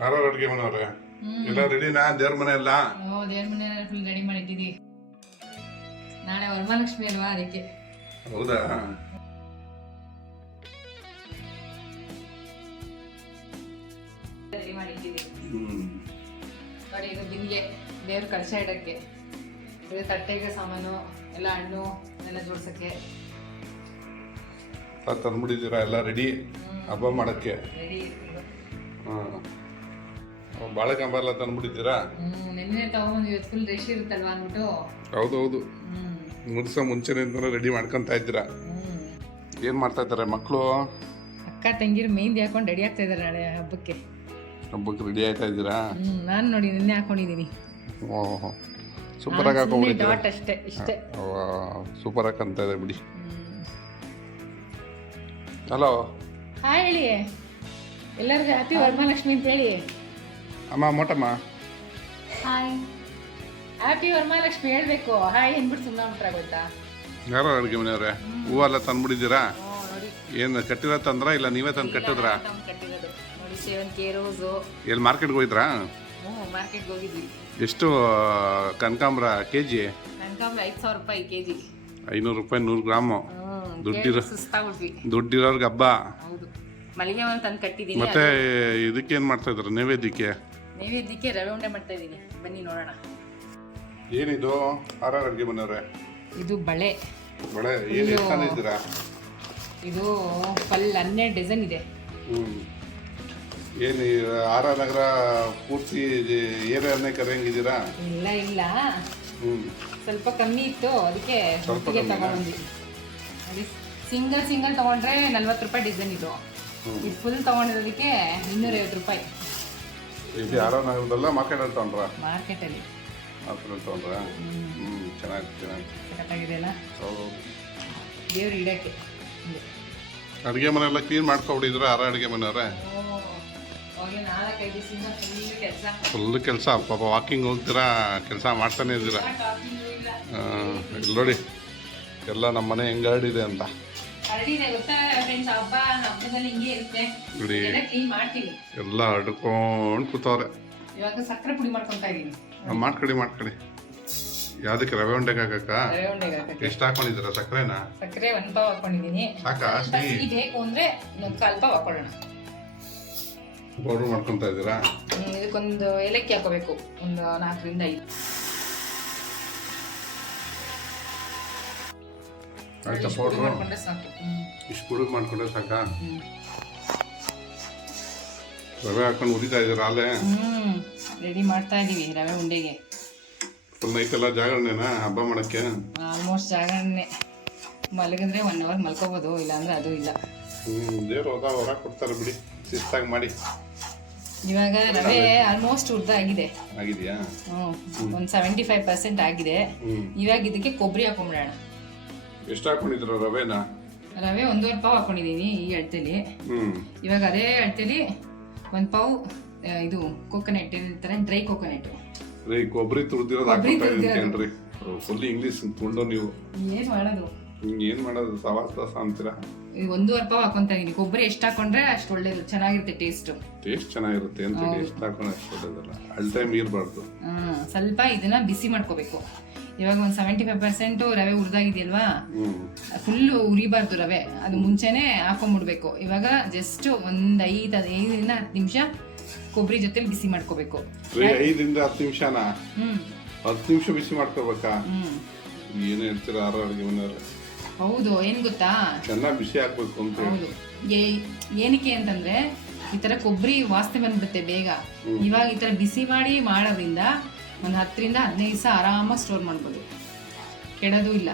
ಯಾರು ಅಡುಗೆ ಮನೆಯವ್ರೆ ಎಲ್ಲ ರೆಡಿನಾ? ದೇವ್ರ ಮನೆ ಎಲ್ಲ ದೇವ್ರ ಮನೆ ಫುಲ್ ರೆಡಿ ಮಾಡಿದ್ದೀವಿ. ನಾಳೆ ವರಮಹಾಲಕ್ಷ್ಮಿ ಅಲ್ವಾ, ಅದಕ್ಕೆ. ಹೌದಾ? ರೆಡಿ ಮಾಡಿದ್ದೀವಿ ನೋಡಿ. ಇದು ಬಿಂದಿಗೆ ದೇವ್ರ ಕಳಶ ಇಡಕ್ಕೆ, ಇದು ತಟ್ಟೆಗೆ ಸಾಮಾನು ಎಲ್ಲ, ಹಣ್ಣು ಎಲ್ಲ ಜೋಡ್ಸಕ್ಕೆ ತಂದ್ಬಿಟ್ಟಿದ್ದೀರಾ ಎಲ್ಲ ರೆಡಿ ಹಬ್ಬ ಮಾಡಕ್ಕೆ? ರೆಡಿ. ಬಾಳೆಕಾಂಬ ಎಲ್ಲ ತಂದ್ಬಿಟ್ಟಿದ್ದೀರಾ? ನೆನ್ನೆ ತಗೊಂಡು ಇವತ್ತು ಫುಲ್ ರಶ್ ಇರುತ್ತಲ್ವಾ ಅಂದ್ಬಿಟ್ಟು. ಹೌದೌದು, ಮುಗಿಸೋ ಮುಂಚೆನೆ ರೆಡಿ ಮಾಡ್ಕೊಂತ ಇದ್ದೀರಾ? ಏನ್ ಮಾಡ್ತಾ ಇದ್ದಾರೆ ಮಕ್ಕಳು? ಅಕ್ಕ ತಂಗಿರು ಮೆಹಂದಿ ಹಾಕೊಂಡು ರೆಡಿ ಆಗ್ತಾ ಇದ್ದಾರೆ ನಾಳೆ ಹಬ್ಬಕ್ಕೆ. ಹಬ್ಬಕ್ಕೆ ರೆಡಿ ಆಯ್ತಾ ಇದ್ದೀರಾ? ನಾನು ನೋಡಿ ನಿನ್ನೆ ಹಾಕೊಂಡಿದ್ದೀನಿ. ಓಹೋ, ಸೂಪರ್ ಆಗಿ ಹಾಕೊಂಡ್ಬಿಟ್ಟಿದ್ದೀರಾ. ಡಾಟ್ ಅಷ್ಟೇ, ಇಷ್ಟೇ. ಸೂಪರ್ ಆಗಿ ಕಾಣ್ತಾ ಇದೆ ಬಿಡಿ. ಹಲೋ, ಹಾಯ್ ಹೇಳಿ ಎಲ್ಲರಿಗೂ. ಹ್ಯಾಪಿ ವರಮಹಾಲಕ್ಷ್ಮಿ ಅಂತ ಹೇಳಿ. ಅಮ್ಮ ಮೋಟಮ್ಮ, ಹಾಯ್. ಹ್ಯಾಪಿ ವರಮಹಾಲಕ್ಷ್ಮಿ ಹೇಳ್ಬೇಕು. ಹಾಯ್ ಅಂದ್ಬಿಟ್ಟು ಸುಮ್ಮನೆ ಗೊತ್ತಾ. ಯಾರೋ ಅಡುಗೆ ಮನೆಯವ್ರೆ ಹೂವೆಲ್ಲ ತಂದ್ಬಿಟ್ಟಿದ್ದೀರಾ? ನೋಡಿ, ಏನು ಕಟ್ಟಿರೋ ತಂದ್ರ ಇಲ್ಲ ನೀವೇ ತಂದು ಕಟ್ಟಿದ್ರಾ? ಕಟ್ಟಿರೋದು ನೋಡಿ. ಸೇವಂತಿಗೆ, ರೋಸು. ಎಲ್ಲಿ ಮಾರ್ಕೆಟ್ಗೆ ಹೋಗಿದ್ರಾ? ಮಾರ್ಕೆಟ್ಗೆ ಹೋಗಿದ್ವಿ. ಎಷ್ಟು ಕನಕಾಂಬ್ರ ಕೆಜಿ? ಕನಕಾಂಬ್ರ 5,000 ರೂಪಾಯಿ ಕೆಜಿ. 500 ರೂಪಾಯಿ 100 ಗ್ರಾಮು. ಸುಸ್ತಾಗ್ಬಿಟ್ವಿ. ದುಡ್ಡಿರೋರ್ಗೆ ಹಬ್ಬ. ಹೌದು, ಮಲ್ಲಿಗೆ ಒಂದು ತಂದು ಕಟ್ಟಿದ್ದೀನಿ. ಮತ್ತೆ ಇದಕ್ಕೇನು ಮಾಡ್ತಾ ಇದ್ರು ನೈವೇದ್ಯಕ್ಕೆ? ನೈವೇದ್ಯಕ್ಕೆ ರವೆ ಉಂಡೆ ಮಾಡ್ತಾ ಇದ್ದೀನಿ, ಬನ್ನಿ ನೋಡೋಣ. ಏನಿದು ಅಡುಗೆ ಮನೆಯವ್ರೆ? ಇದು ಬಳೆ. ಬಳೆ ಏನು ಎಷ್ಟು ತಂದಿದ್ದೀರಾ? ಇದು ಫುಲ್ 12 ಡಜನ್ ಇದೆ. ಏನು ನಗರ ಪೂರ್ತಿ ಏರಿಯಾನೇ ಕರೆಯಂಗಿದ್ದೀರಾ? ಇಲ್ಲ ಇಲ್ಲ, ಸ್ವಲ್ಪ ಕಮ್ಮಿ ಇತ್ತು, ಅದಕ್ಕೆ ತಗೊಂಡ್ವಿ. ಸಿಂಗಲ್ ತಗೊಂಡ್ರೆ 40 ರೂಪಾಯಿ ಡಜನ್. ಇದು ಫುಲ್ ತಗೊಂಡಿರೋದಕ್ಕೆ 250 ರೂಪಾಯಿ. ಇದು ನಗರದಲ್ಲ ಮಾರ್ಕೆಟಲ್ಲಿ ತಗೊಂಡ್ರ? ಮಾರ್ಕೆಟಲ್ಲಿ ತಗೊಂಡ್ರ? ಚೆನ್ನಾಗಿದೆ ಅಲ್ಲ? ದೇವ್ರ ಇಡಕ್ಕೆ. ಅಡುಗೆ ಮನೆಯೆಲ್ಲ ಕ್ಲೀನ್ ಮಾಡ್ಕೊಬಿಟ್ಟಿದ್ರ ಅಡುಗೆ ಮನೆಯವ್ರೆ? ಫುಲ್ ಕೆಲಸ ಪಾಪ. ವಾಕಿಂಗ್ ಹೋಗ್ತೀರಾ, ಕೆಲಸ ಮಾಡ್ತಾನೆ ಇದ್ದೀರಾ? ಇಲ್ಲಿ ನೋಡಿ ಎಲ್ಲ ನಮ್ಮ ಮನೆ ಹೆಂಗೆ ಹರಡಿದೆ ಅಂತ. ನೋಡಿ ಎಲ್ಲ ಹಡ್ಕೊಂಡು ಕೂತವ್ರೆ. ಇವಾಗ ಸಕ್ಕರೆ ಪುಡಿ ಮಾಡ್ಕೊಂತಾ ಇದೀನಿ. ಮಾಡ್ಕೊಡಿ. ಯಾವ್ದಕ್ಕೆ? ರವೆ ಉಂಡೆಗೆ ಹಾಕಕ್ಕ? ಎಷ್ಟು ಹಾಕೊಂಡಿದ್ದೀರಾ ಸಕ್ಕರೆನ? ಸಕ್ಕರೆ 1 ಪಾವ್ ಹಾಕೊಂಡಿದೀನಿ. ಸಾಕಾ? ಸಿಹಿ ಬೇಕು ಅಂದ್ರೆ ಇನ್ನೊಂದು 1/4 ಪಾವ್ ಹಾಕೊಳ್ಳೋಣ. ಪೌಡರ್ ಮಾಡ್ಕೊಂತ ಇದ್ದೀರಾ? ಇದಕ್ಕೊಂದು ಏಲಕ್ಕಿ ಹಾಕೋಬೇಕು, ಒಂದು 4ರಿಂದ 5. ಆಯ್ತಾ ಪೌಡರ್ ಮಾಡ್ಕೊಂಡ್ರೆ ಸಾಕು. ಇಷ್ಟು ಪುಡಿ ಮಾಡ್ಕೊಂಡ್ರೆ ಸಾಕಾ? ರವೆ ಹಾಕೊಂಡು ಉರಿತಾ ಇದ್ದೀರಾ? ಅಲ್ಲೇ ರೆಡಿ ಮಾಡ್ತಾ ಇದೀವಿ ರವೆ ಉಂಡೆಗೆ. ಫುಲ್ ನೈಟ್ ಎಲ್ಲ ಜಾಗರಣೆನಾ ಹಬ್ಬ ಮಾಡಕ್ಕೆ? ಆಲ್ಮೋಸ್ಟ್ ಜಾಗರಣೆ. ಮಲಗಿದ್ರೆ 1 ಅವರ್ ಮಲ್ಕೋಬೋದು, ಇಲ್ಲಾಂದ್ರೆ ಅದು ಇಲ್ಲ. ದೇವ್ರು ಹೊರ ಕೊಡ್ತಾರೆ ಬಿಡಿ, ಶಿಸ್ತಾಗಿ ಮಾಡಿ. ಇವಾಗ ರವೆ ಆಲ್ಮೋಸ್ಟ್ ಆಗಿದೆಯಾ? ಒಂದು 75% ಆಗಿದೆ. ಇವಾಗ ಇದಕ್ಕೆ ಕೊಬ್ಬರಿ ಹಾಕೊಂಡ್ಬಿಡೋಣ. ಎಷ್ಟು ಹಾಕೊಂಡಿದ್ರ ರವೆನ? ರವೆ 1.5 ಪಾವ್ ಹಾಕೊಂಡಿದೀನಿ ಈ ಅಳತೆಲಿ. ಇವಾಗ ಅದೇ ಅಳತೆಲಿ 1 ಪಾವ್ ಇದು ಕೊಕೊನಟ್ ಇರ್ತಾರೆ, ಡ್ರೈ ಕೊಕೊನಟ್. ಕೊಬ್ಬರಿ ತುರ್ದಿರೋದು ಹಾಕೊಂಡ್ರಿ. ಫುಲ್ ಇಂಗ್ಲಿಷ್ ತುಂಡು ನೀವು. ಏನ್ ಮಾಡೋದು ಸವಾಸ ಅಂತೀರಾ? 1.5 ಪಾವ್ ಹಾಕೊಂತ ಇದೀನಿ. ಕೊಬ್ಬರಿ ಎಷ್ಟು ಹಾಕೊಂಡ್ರೆ ಅಷ್ಟು ಒಳ್ಳೇದು, ಚೆನ್ನಾಗಿರುತ್ತೆ. ಟೇಸ್ಟ್ ಚೆನ್ನಾಗಿರುತ್ತೆ ಅಂತ ಎಷ್ಟು ಹಾಕೊಂಡ್ರೆ ಅಷ್ಟು ಒಳ್ಳೇದಲ್ಲ. ಅಲ್ ಟೈಮ್ ಇರಬಾರ್ದು. ಸ್ವಲ್ಪ ಇದನ್ನ ಬಿಸಿ ಮಾಡ್ಕೋಬೇಕು. ಇವಾಗ ಒಂದು 75% ರವೆ ಹುರಿದಾಗಿದೆಯಲ್ವಾ, ಫುಲ್ ಉರಿಬಾರ್ದು ರವೆ. ಅದು ಮುಂಚೆನೆ ಹಾಕೊಂಡ್ಬಿಡ್ಬೇಕು. ಇವಾಗ ಜಸ್ಟ್ ಒಂದು 5ರಿಂದ 10 ನಿಮಿಷ ಕೊಬ್ಬರಿ ಜೊತೆಲಿ ಬಿಸಿ ಮಾಡ್ಕೋಬೇಕು. 5ರಿಂದ 10 ನಿಮಿಷನಾ? 10 ನಿಮಿಷ ಬಿಸಿ ಮಾಡ್ಕೋಬೇಕಾ? ಏನು ಹೇಳ್ತೀರಾ ಅಡುಗೆ ಮನೆಯವ್ರೆ? ಹೌದು, ಏನ್ ಗೊತ್ತಾ, ಚೆನ್ನಾಗಿ ಬಿಸಿ ಹಾಕ್ಬೇಕು ಅಂತ. ಹೌದು, ಏನಕ್ಕೆ ಅಂತಂದ್ರೆ ಈ ತರ ಕೊಬ್ಬರಿ ವಾಸನೆ ಬಂದ್ಬಿಡುತ್ತೆ ಬೇಗ. ಇವಾಗ ಈ ತರ ಬಿಸಿ ಮಾಡಿ ಮಾಡೋದ್ರಿಂದ ಒಂದು 10ರಿಂದ 15 ದಿವಸ ಆರಾಮಾಗಿ ಸ್ಟೋರ್ ಮಾಡ್ಬೋದು, ಕೆಡೋದು ಇಲ್ಲ.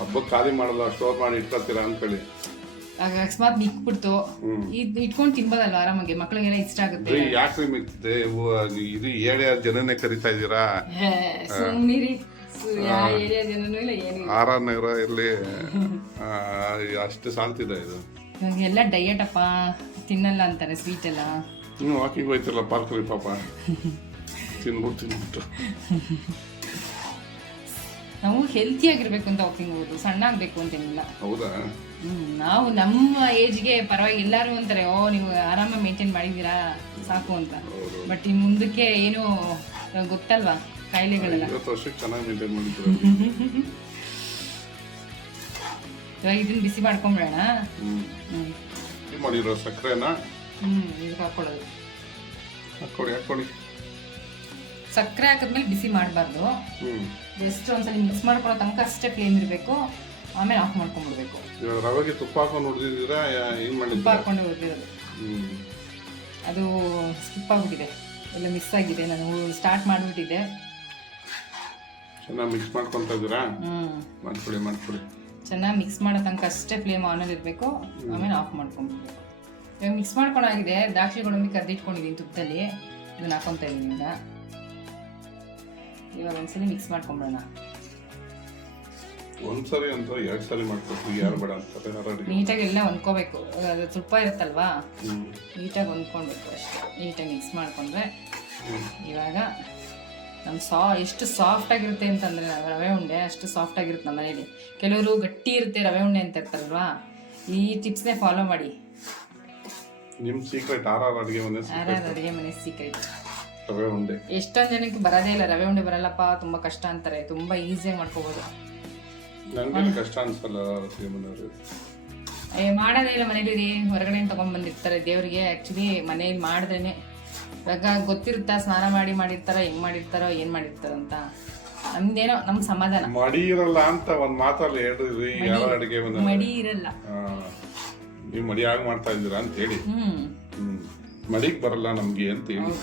ಹಬ್ಬಕ್ಕೆ ಖಾಲಿ ಮಾಡಲ್ಲ, ಸ್ಟೋರ್ ಮಾಡಿ ಇಟ್ಕೊತೀರಾ ಅನ್ಕೊಳ್ಳಿ. ಆಗ ಅಕಸ್ಮಾತ್ ಮಿಕ್ಬಿಡ್ತು, ಇಟ್ಕೊಂಡು ತಿನ್ಬೋದಲ್ವ ಆರಾಮಾಗಿ, ಮಕ್ಳಿಗೆಲ್ಲ ಇಷ್ಟ ಆಗುತ್ತೆ. ಯಾಕ್ರಿ ಮಿಕ್ತಿದೆ? ಇದು 7 ಜನನೇ ಕರಿತಾ ಇದ್ದೀರಾ? ಸುಮ್ಮನಿರಿ, ಏರಿಯಾ ಜನನೂ ಇಲ್ಲ, ಏನು ನಗರ ಇಲ್ಲಿ ಅಷ್ಟು ಸಾಲ್ತಿದೆ ಇದು. ಎಲ್ಲ ಡಯಟ್ ಅಪ್ಪ, ತಿನ್ನಲ್ಲ ಅಂತಾರೆ ಸ್ವೀಟ್ ಎಲ್ಲ. ವಾಕಿಂಗ್ ಹೋಯ್ತಿಲ್ಲ ಪಾರ್ಕಲ್ಲಿ ಪಾಪ, ತಿನ್ಬಿಟ್ಟು ನಾವು ಹೆಲ್ತಿ ಆಗಿರ್ಬೇಕು ಅಂತ ವಾಕಿಂಗ್ ಹೋಗೋದು, ಸಣ್ಣ ಆಗ್ಬೇಕು ಅಂತೇನಿಲ್ಲ. ಹೌದಾ? ನಾವು ನಮ್ಮ ಏಜ್ಗೆ ಪರವಾಗಿ ಎಲ್ಲರೂ ಅಂತಾರೆ, ಓ ನೀವು ಆರಾಮಾಗಿ ಮೇಂಟೈನ್ ಮಾಡಿದ್ದೀರಾ ಸಾಕು ಅಂತ. ಬಟ್ ಇನ್ನು ಮುಂದಕ್ಕೆ ಏನು ಗೊತ್ತಲ್ವಾ ಕಾಯಿಲೆಗಳೆಲ್ಲ. 20 ವರ್ಷಕ್ಕೆ ಚೆನ್ನಾಗಿ ಮೇಂಟೈನ್ ಮಾಡಿದ್ರು. ಇವಾಗ ಇದನ್ನ ಬಿಸಿ ಮಾಡ್ಕೊಂಬಿಡೋಣ. ಮಾಡಿರೋ ಸಕ್ಕರೆನ ಇದಕ್ಕೆ ಹಾಕೊಳ್ಳೋದು. ಹಾಕೊಳ್ಳಿ. ಸಕ್ಕರೆ ಹಾಕಿದ್ಮೇಲೆ ಬಿಸಿ ಮಾಡಬಾರ್ದು. ಜಸ್ಟ್ ಒಂದ್ಸಲ ಮಿಕ್ಸ್ ಮಾಡ್ಕೊಳ್ಳೋ ತನಕ ಅಷ್ಟೇ ಫ್ಲೇಮ್ ಇರಬೇಕು, ಆಮೇಲೆ ಆಫ್ ಮಾಡ್ಕೊಂಡ್ಬಿಡ್ಬೇಕು. ಇವಾಗ ರವೆಗೆ ತುಪ್ಪ ಹಾಕೊಂಡು ಹುರಿದಿದ್ದೀರಾ ಏನು ಮಾಡಿದ್ದೀರಾ? ತುಪ್ಪ ಹಾಕೊಂಡು ಹುರಿದಿರೋದು. ಅದು ಸ್ಕಿಪ್ ಆಗಿಬಿಟ್ಟಿದೆ, ಎಲ್ಲ ಮಿಸ್ ಆಗಿದೆ. ನಾನು ಸ್ಟಾರ್ಟ್ ಮಾಡಿಬಿಟ್ಟಿದ್ದೆ. ಚೆನ್ನಾಗಿ ಮಿಕ್ಸ್ ಮಾಡ್ಕೊತಾ ಇದ್ದೀರಾ? ಮಾಡ್ಕೊಳ್ಳಿ. ಚೆನ್ನಾಗಿ ಮಿಕ್ಸ್ ಮಾಡೋ ತನಕ ಅಷ್ಟೇ ಫ್ಲೇಮ್ ಆನಲ್ಲಿ ಇರಬೇಕು, ಆಮೇಲೆ ಆಫ್ ಮಾಡ್ಕೊಂಡ್ಬಿಡ್ಬೇಕು. ಇವಾಗ ಮಿಕ್ಸ್ ಮಾಡ್ಕೊಂಡಾಗಿದೆ. ದ್ರಾಕ್ಷಿ ಗೋಡಂಬಿ ಕರ್ದಿಟ್ಕೊಂಡಿದ್ದೀನಿ ತುಪ್ಪದಲ್ಲಿ, ಇದನ್ನ ಹಾಕೊತಾ ಇದ್ದೀನಿ. ಇವಾಗ ಒಂದ್ಸಲಿ ಮಿಕ್ಸ್ ಮಾಡ್ಕೊಂಬಿಡೋಣ. ಒಂದ್ಸರಿ ಅಂತ 2 ಸರಿ ಮಾಡ್ಕೊತೀವಿ, ಯಾರು ಬೇಡ ಅಂತಾರೆ. ನೀಟಾಗಿ ಎಲ್ಲ ಹೊಂದ್ಕೋಬೇಕು. ಅದು ತುಪ್ಪ ಇರುತ್ತಲ್ವಾ, ನೀಟಾಗಿ ಹೊಂದ್ಕೊಳ್ಬೇಕು ಅಷ್ಟೇ. ನೀಟಾಗಿ ಮಿಕ್ಸ್ ಮಾಡ್ಕೊಂಡ್ರೆ ಇವಾಗ ನಮ್ಮ ಎಷ್ಟು ಸಾಫ್ಟ್ ಆಗಿರುತ್ತೆ ಅಂತಂದರೆ ರವೆ ಉಂಡೆ ಅಷ್ಟು ಸಾಫ್ಟ್ ಆಗಿರುತ್ತೆ ನಮ್ಮ ಮನೇಲಿ. ಕೆಲವರು ಗಟ್ಟಿ ಇರುತ್ತೆ ರವೆ ಉಂಡೆ ಅಂತ ಇರ್ತಾರಲ್ವಾ, ಈ ಟಿಪ್ಸ್ನೇ ಫಾಲೋ ಮಾಡಿ. ನಿಮ್ಮ ಸೀಕ್ರೆಟ್ ಆರ್ ಅಡುಗೆ ಮನೆ ಸೀಕ್ರೆಟ್ ರವೆ ಉಂಡೆ. ಎಷ್ಟೊಂದು ಜನಕ್ಕೆ ಬರೋದೇ ಇಲ್ಲ, ರವೆ ಉಂಡೆ ಬರಲ್ಲಪ್ಪ, ತುಂಬ ಕಷ್ಟ ಅಂತಾರೆ. ತುಂಬ ಈಸಿಯಾಗಿ ಮಾಡ್ಕೋಬೋದು. ನನಗೆ ಕಷ್ಟ ಅನ್ಸಲ್ಲ. ಮಾಡೋದೇ ಇಲ್ಲ ಮನೇಲಿ, ಹೊರಗಡೆ ತೊಗೊಂಡ್ಬಂದಿರ್ತಾರೆ ದೇವರಿಗೆ. ಆ್ಯಕ್ಚುಲಿ ಮನೇಲಿ ಮಾಡಿದ್ರೇನೆ ಇವಾಗ ಗೊತ್ತಿರುತ್ತಾ, ಸ್ನಾನ ಮಾಡಿರ್ತಾರೋ, ಹೆಂಗ್ ಮಾಡಿರ್ತಾರೋ, ಏನು ಮಾಡಿರ್ತಾರೋ ಅಂತ. ನಮ್ದೇನೋ ನಮ್ಮ ಸಮಾಧಾನ. ಮಡಿ ಇರಲ್ಲ ಅಂತ ಒಂದು ಮಾತಲ್ಲಿ ಹೇಳಿದ್ರಿ, ಯಾವ ಅಡುಗೆ ಮಡಿ ಇರಲ್ಲ. ನೀವು ಮಡಿಯಾಗಿ ಮಾಡ್ತಾ ಇದ್ದೀರಾ ಅಂತ ಹೇಳಿ. ಮಡಿಗೆ ಬರಲ್ಲ ನಮ್ಗೆ ಅಂತ ಹೇಳಿ.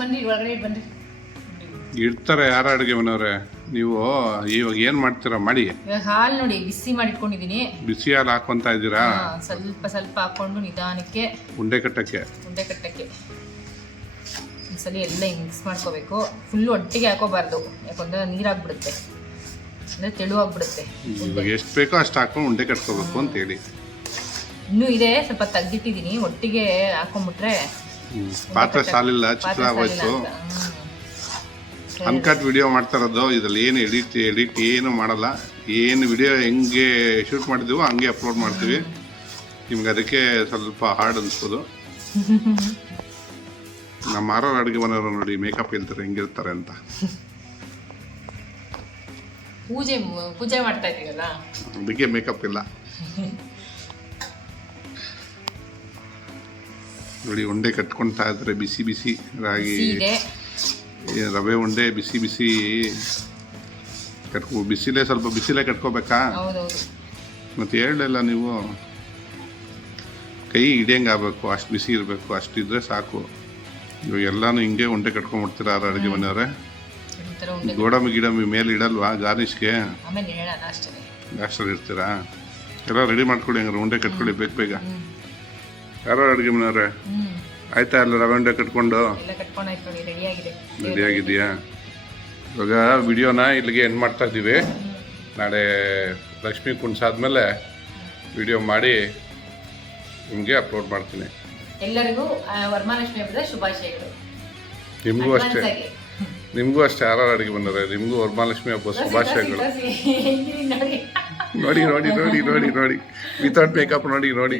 ಬನ್ನಿ ಒಳಗಡೆ ಬನ್ನಿ. ಇಡ್ತಾರೆ ಯಾರ ಅಡುಗೆ ಮನೆಯವ್ರೆ. ನೀವು ಇವಾಗ ಏನ್ ಮಾಡ್ತೀರಾ ಮಾಡಿ. ಹಾಲು ನೋಡಿ ಬಿಸಿ ಮಾಡಿಟ್ಕೊಂಡಿದೀನಿ. ಬಿಸಿ ಹಾಲು ಹಾಕೊಂತ ಇದ್ದೀರಾ? ಸ್ವಲ್ಪ ಹಾಕೊಂಡು ನಿಧಾನಕ್ಕೆ ಉಂಡೆ ಕಟ್ಟಕ್ಕೆ ಒಂದ್ಸಲಿ ಎಲ್ಲ ಮಿಕ್ಸ್ ಮಾಡ್ಕೋಬೇಕು. ಫುಲ್ ಒಟ್ಟಿಗೆ ಹಾಕೋಬಾರ್ದು, ಯಾಕಂದ್ರೆ ನೀರಾಗ್ಬಿಡುತ್ತೆ, ಅಂದ್ರೆ ತೆಳುವಾಗ್ಬಿಡುತ್ತೆ. ಇವಾಗ ಎಷ್ಟು ಬೇಕೋ ಅಷ್ಟು ಹಾಕೊಂಡು ಉಂಡೆ ಕಟ್ಕೋಬೇಕು ಅಂತ ಹೇಳಿ. ಇನ್ನೂ ಇದೆ, ಸ್ವಲ್ಪ ತೆಗ್ದಿಟ್ಟಿದ್ದೀನಿ. ಒಟ್ಟಿಗೆ ಹಾಕೊಂಡ್ಬಿಟ್ರೆ ಪಾತ್ರೆ ಸಾಲಿಲ್ಲ, ಚಿಕ್ಕದಾಗೋಯ್ತು. ಅನ್ಕಟ್ ವಿಡಿಯೋ ಮಾಡ್ತಾ ಇರೋದು. ಇದ್ರಲ್ಲಿ ಏನು ಎಡಿಟ್ ಏನು ಮಾಡಲ್ಲ. ಏನು ವಿಡಿಯೋ ಹೆಂಗೆ ಶೂಟ್ ಮಾಡಿದ್ದೀವೋ ಹಂಗೆ ಅಪ್ಲೋಡ್ ಮಾಡ್ತೀವಿ. ನಿಮ್ಗೆ ಅದಕ್ಕೆ ಸ್ವಲ್ಪ ಹಾರ್ಡ್ ಅನಿಸ್ಬೋದು. ನಮ್ಮ ಆರೋರ್ ಅಡುಗೆ ಮನೆಯವರು ನೋಡಿ ಮೇಕಪ್ ಹೇಳ್ತಾರೆ ಹೆಂಗಿರ್ತಾರೆ ಅಂತ. ಪೂಜೆ ಮಾಡ್ತಾ ಇದ್ದೀವಲ್ಲ, ಅದಕ್ಕೆ ಮೇಕಪ್ ಇಲ್ಲ. ನೋಡಿ ಉಂಡೆ ಕಟ್ಕೊಳ್ತಾ ಇದ್ರೆ ಬಿಸಿ ಬಿಸಿ ರಾಗಿ ರವೆ ಉಂಡೆ ಬಿಸಿ ಬಿಸಿ ಬಿಸಿಲೇ ಸ್ವಲ್ಪ ಬಿಸಿಲೇ ಕಟ್ಕೋಬೇಕಾ? ಮತ್ತೆ ಹೇಳಲಿಲ್ಲ ನೀವು, ಕೈ ಹಿಡಿಯಂಗೆ ಆಗಬೇಕು, ಅಷ್ಟು ಬಿಸಿ ಇರಬೇಕು, ಅಷ್ಟಿದ್ರೆ ಸಾಕು. ಇವಾಗ ಎಲ್ಲಾನು ಹಿಂಗೆ ಉಂಡೆ ಕಟ್ಕೊಂಡ್ಬಿಡ್ತೀರಾ ಅಡುಗೆ ಮನೆಯವರೇ? ಗೋಡಂಬಿ ಮೇಲೆ ಇಡಲ್ವಾ ಗಾರ್ನಿಷ್ಗೆ? ಲಾಸ್ಟಲ್ಲಿ ಇರ್ತೀರಾ? ಎಲ್ಲ ರೆಡಿ ಮಾಡ್ಕೊಳ್ಳಿ, ಹಂಗಾರೆ ಉಂಡೆ ಕಟ್ಕೊಳ್ಳಿ ಬೇಗ. ಯಾರೋ ಅಡುಗೆ ಮನೆಯವ್ರೆ ಆಯ್ತಾ? ಎಲ್ಲ ರವೆ ಉಂಡೆ ಕಟ್ಕೊಂಡು ರೆಡಿ ಆಗಿದೆಯಾ? ಇವಾಗ ವಿಡಿಯೋನ ಇಲ್ಲಿಗೆ ಎಂಡ್ ಮಾಡ್ತಾ ಇದ್ದೀವಿ. ನಾಳೆ ಲಕ್ಷ್ಮೀ ಕುಣ್ಸಾದ್ಮೇಲೆ ವಿಡಿಯೋ ಮಾಡಿ ನಿಮಗೆ ಅಪ್ಲೋಡ್ ಮಾಡ್ತೀನಿ. ಎಲ್ಲರಿಗೂ ವರಮಹಾಲಕ್ಷ್ಮಿ ಹಬ್ಬದ ಶುಭಾಶಯಗಳು. ನಿಮಗೂ ಅಷ್ಟೇ ಯಾರು ಅಡುಗೆ ಬಂದರೆ ನಿಮಗೂ ವರಮಹಾಲಕ್ಷ್ಮಿ ಹಬ್ಬದ ಶುಭಾಶಯಗಳು. ನೋಡಿ ವಿತೌಟ್ ಮೇಕಪ್ ನೋಡಿ.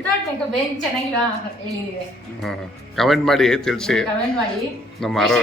ಕಮೆಂಟ್ ಮಾಡಿ ತಿಳಿಸಿ. ಕಮೆಂಟ್ ಮಾಡಿ ನಮ್ಮ ಆರೋ